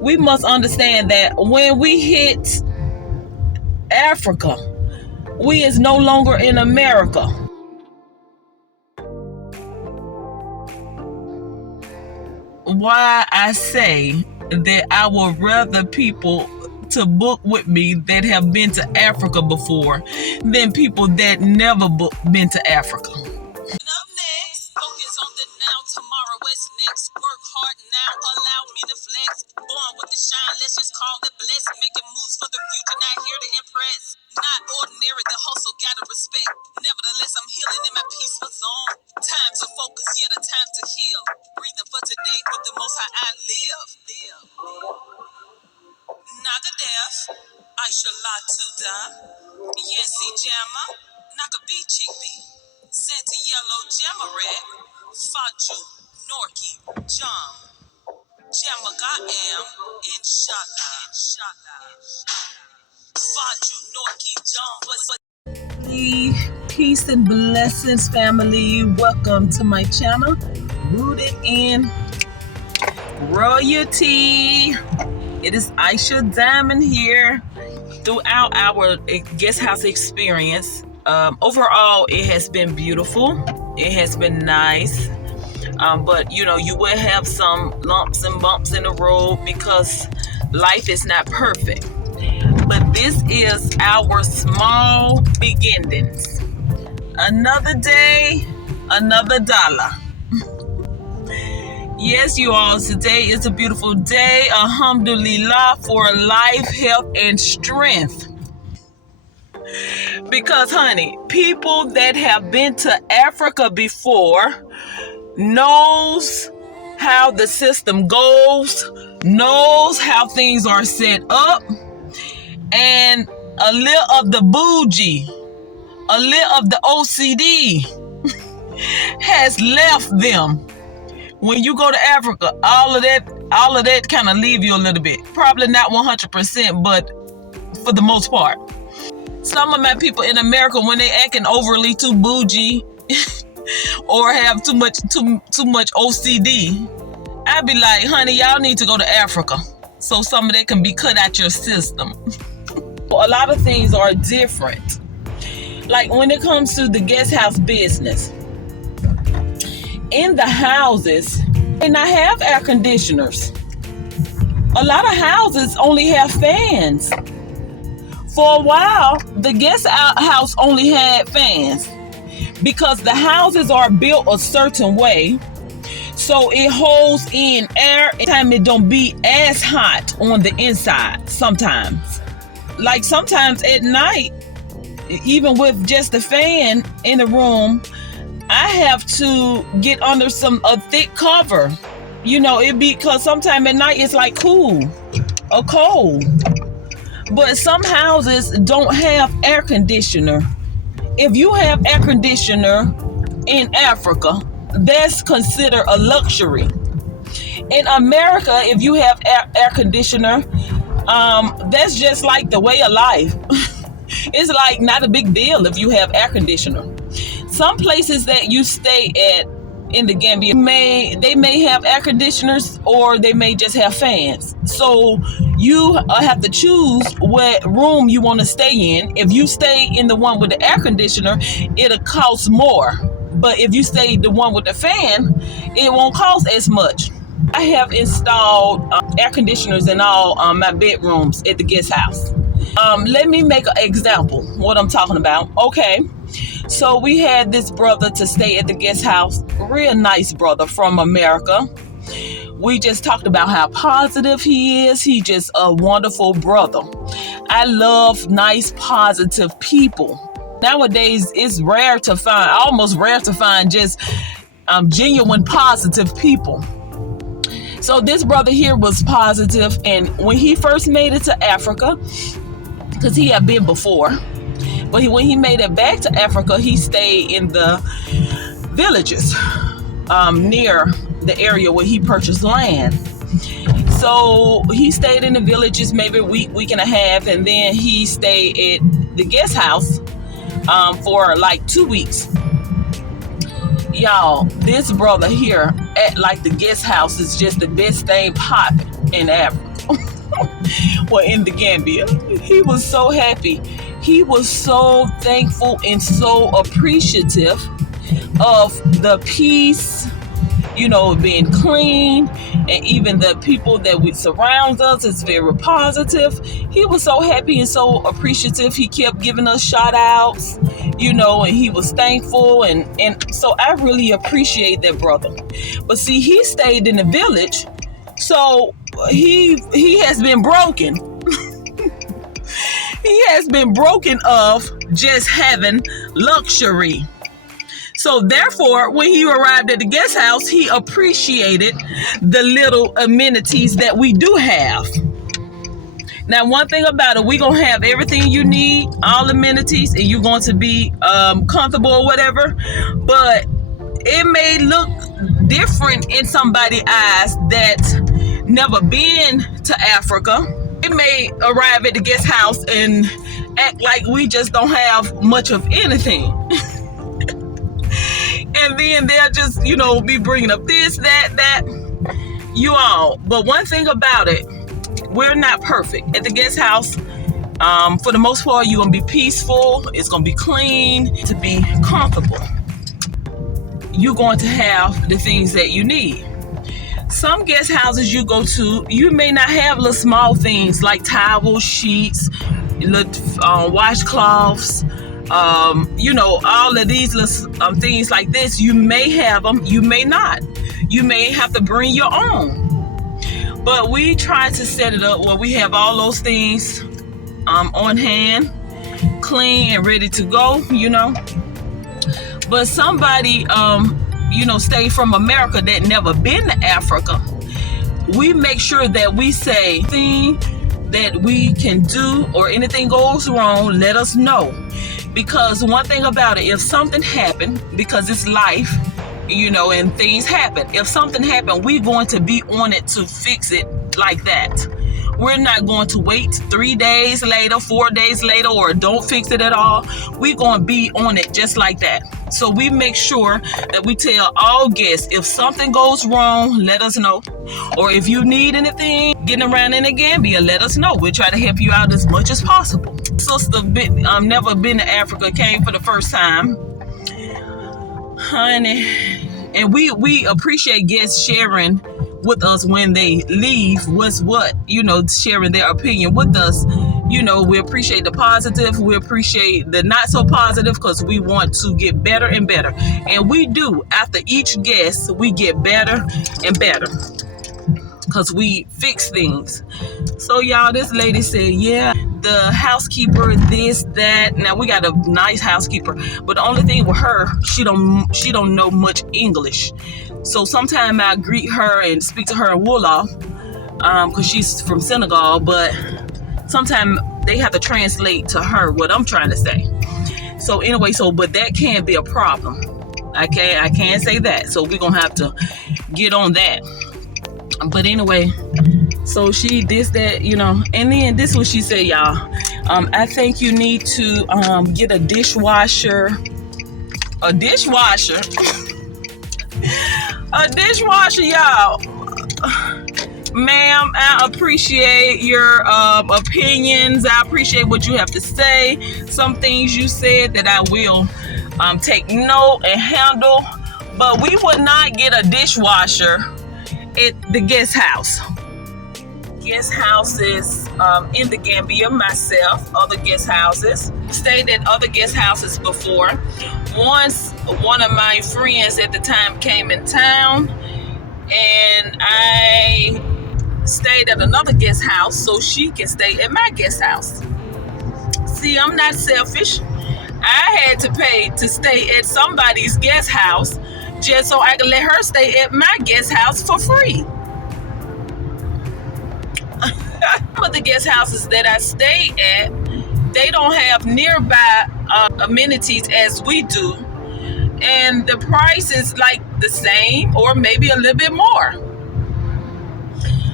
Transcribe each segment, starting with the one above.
we must understand that when we hit Africa, we is no longer in America. Why I say that I would rather people to book with me that have been to Africa before than people that never been to Africa. Up next, focus on the now, tomorrow, what's next? Work hard now, allow me to flex. Born with the shine, let's just call it blessed. Making moves for the future, not here to impress. Not ordinary, the hustle gotta respect. Nevertheless, I'm healing in my peaceful zone. Time to focus, yeah, the time to heal. Breathing for today, with the most high I live. Naga Death, Aisha La Tuda, Yensi Jamma, Nakabi Chikbi, Santa Yellow Jamaret, Faju, Norki, Jam, Jamaga Am, Inshallah. Faju, Norki, Jam, peace and blessings, family. Welcome to my channel, Rooted in Royalty. It is Aisha Diamond here. Throughout our guest house experience, overall, it has been beautiful. It has been nice. But you know, you will have some lumps and bumps in the road because life is not perfect. But this is our small beginnings. Another day, another dollar. Yes, you all, today is a beautiful day. Alhamdulillah for life, health, and strength. Because, honey, people that have been to Africa before knows how the system goes, knows how things are set up, and a little of the bougie, a little of the OCD has left them. When you go to Africa, all of that kind of leave you a little bit. Probably not 100%, but for the most part. Some of my people in America, when they acting overly too bougie or have too much OCD, I'd be like, honey, y'all need to go to Africa so some of that can be cut out your system. A lot of things are different. Like when it comes to the guest house business, in the houses, they not have air conditioners. A lot of houses only have fans. For a while, the guest house only had fans because the houses are built a certain way, so it holds in air. Sometimes it don't be as hot on the inside. Sometimes, like sometimes at night, even with just the fan in the room, I have to get under a thick cover. You know, because sometime at night it's like cool or cold. But some houses don't have air conditioner. If you have air conditioner in Africa, that's considered a luxury. In America, if you have air conditioner, that's just like the way of life. It's like not a big deal if you have air conditioner. Some places that you stay at in the Gambia, they may have air conditioners or they may just have fans. So you have to choose what room you want to stay in. If you stay in the one with the air conditioner, it'll cost more. But if you stay the one with the fan, it won't cost as much. I have installed air conditioners in all my bedrooms at the guest house. Let me make an example what I'm talking about. Okay. So we had this brother to stay at the guest house, real nice brother from America. We just talked about how positive he is. He just a wonderful brother. I love nice, positive people. Nowadays, it's almost rare to find just genuine, positive people. So this brother here was positive, and when he first made it to Africa, because he had been before, but when he made it back to Africa, he stayed in the villages near the area where he purchased land. So he stayed in the villages maybe a week and a half, and then he stayed at the guest house for like 2 weeks. Y'all, this brother here at like the guest house is just the best thing popping in Africa. Well, in the Gambia. He was so happy. He was so thankful and so appreciative of the peace, being clean, and even the people that we surround us is very positive. He was so happy and so appreciative. He kept giving us shout outs, and he was thankful, and so I really appreciate that brother. But see, he stayed in the village, so he has been broken. He has been broken of just having luxury. So therefore, when he arrived at the guest house, he appreciated the little amenities that we do have. Now, one thing about it, we're going to have everything you need, all amenities, and you're going to be comfortable or whatever. But it may look different in somebody's eyes that never been to Africa. It may arrive at the guest house and act like we just don't have much of anything. And then they'll just, be bringing up this, that, you all. But one thing about it, we're not perfect. At the guest house, for the most part, you're going to be peaceful. It's going to be clean, to be comfortable. You're going to have the things that you need. Some guest houses you go to, you may not have little small things like towels, sheets, little washcloths, all of these little things like this. You may have them, you may not. You may have to bring your own. But we try to set it up where we have all those things on hand, clean and ready to go, But somebody, stay from America that never been to Africa, we make sure that we say anything that we can do or anything goes wrong, let us know. Because one thing about it, if something happened, because it's life, and things happen. If something happened, we're going to be on it to fix it like that. We're not going to wait 3 days later, 4 days later, or don't fix it at all. We're going to be on it just like that. So we make sure that we tell all guests, if something goes wrong, let us know. Or if you need anything getting around in the Gambia, let us know. We'll try to help you out as much as possible. Sister never been to Africa, came for the first time. Honey, and we appreciate guests sharing with us when they leave what's what, sharing their opinion with us. We appreciate the positive, we appreciate the not so positive, because we want to get better and better. And we do. After each guest, we get better and better because we fix things. So y'all, this lady said, yeah, the housekeeper, this, that. Now we got a nice housekeeper, but the only thing with her, she don't know much English. So sometimes I greet her and speak to her in Wolof, because she's from Senegal, but sometimes they have to translate to her what I'm trying to say. So anyway, but that can be a problem. I can't say that. So we're gonna have to get on that. But anyway, so she did that, and then this is what she said, y'all. I think you need to get a dishwasher. A dishwasher, y'all. Ma'am, I appreciate your opinions. I appreciate what you have to say. Some things you said that I will take note and handle. But we would not get a dishwasher at the guest house. Guest houses in the Gambia, myself, other guest houses. Stayed at other guest houses before. Once, one of my friends at the time came in town, and I stayed at another guest house so she can stay at my guest house. See, I'm not selfish. I had to pay to stay at somebody's guest house just so I could let her stay at my guest house for free. Some of the guest houses that I stay at, they don't have nearby amenities as we do, and the price is like the same or maybe a little bit more.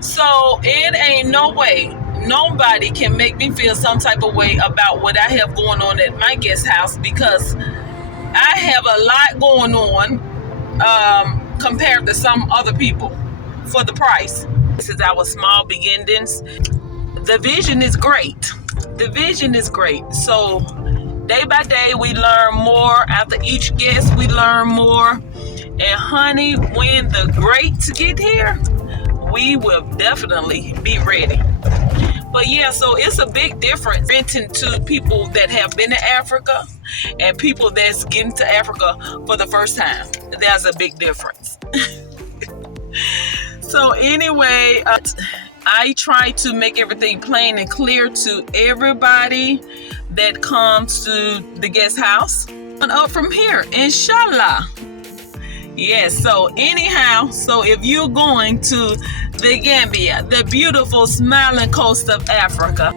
So it ain't no way nobody can make me feel some type of way about what I have going on at my guest house, because I have a lot going on compared to some other people for the price. This is our small beginnings. the vision is great. The vision is great. So day by day, we learn more. After each guest, we learn more. And honey, when the greats get here, we will definitely be ready. But yeah, so it's a big difference renting to people that have been to Africa and people that's getting to Africa for the first time. There's a big difference. So anyway, I try to make everything plain and clear to everybody that comes to the guest house. And up from here, inshallah. Yes, so anyhow, so if you're going to the Gambia, the beautiful smiling coast of Africa,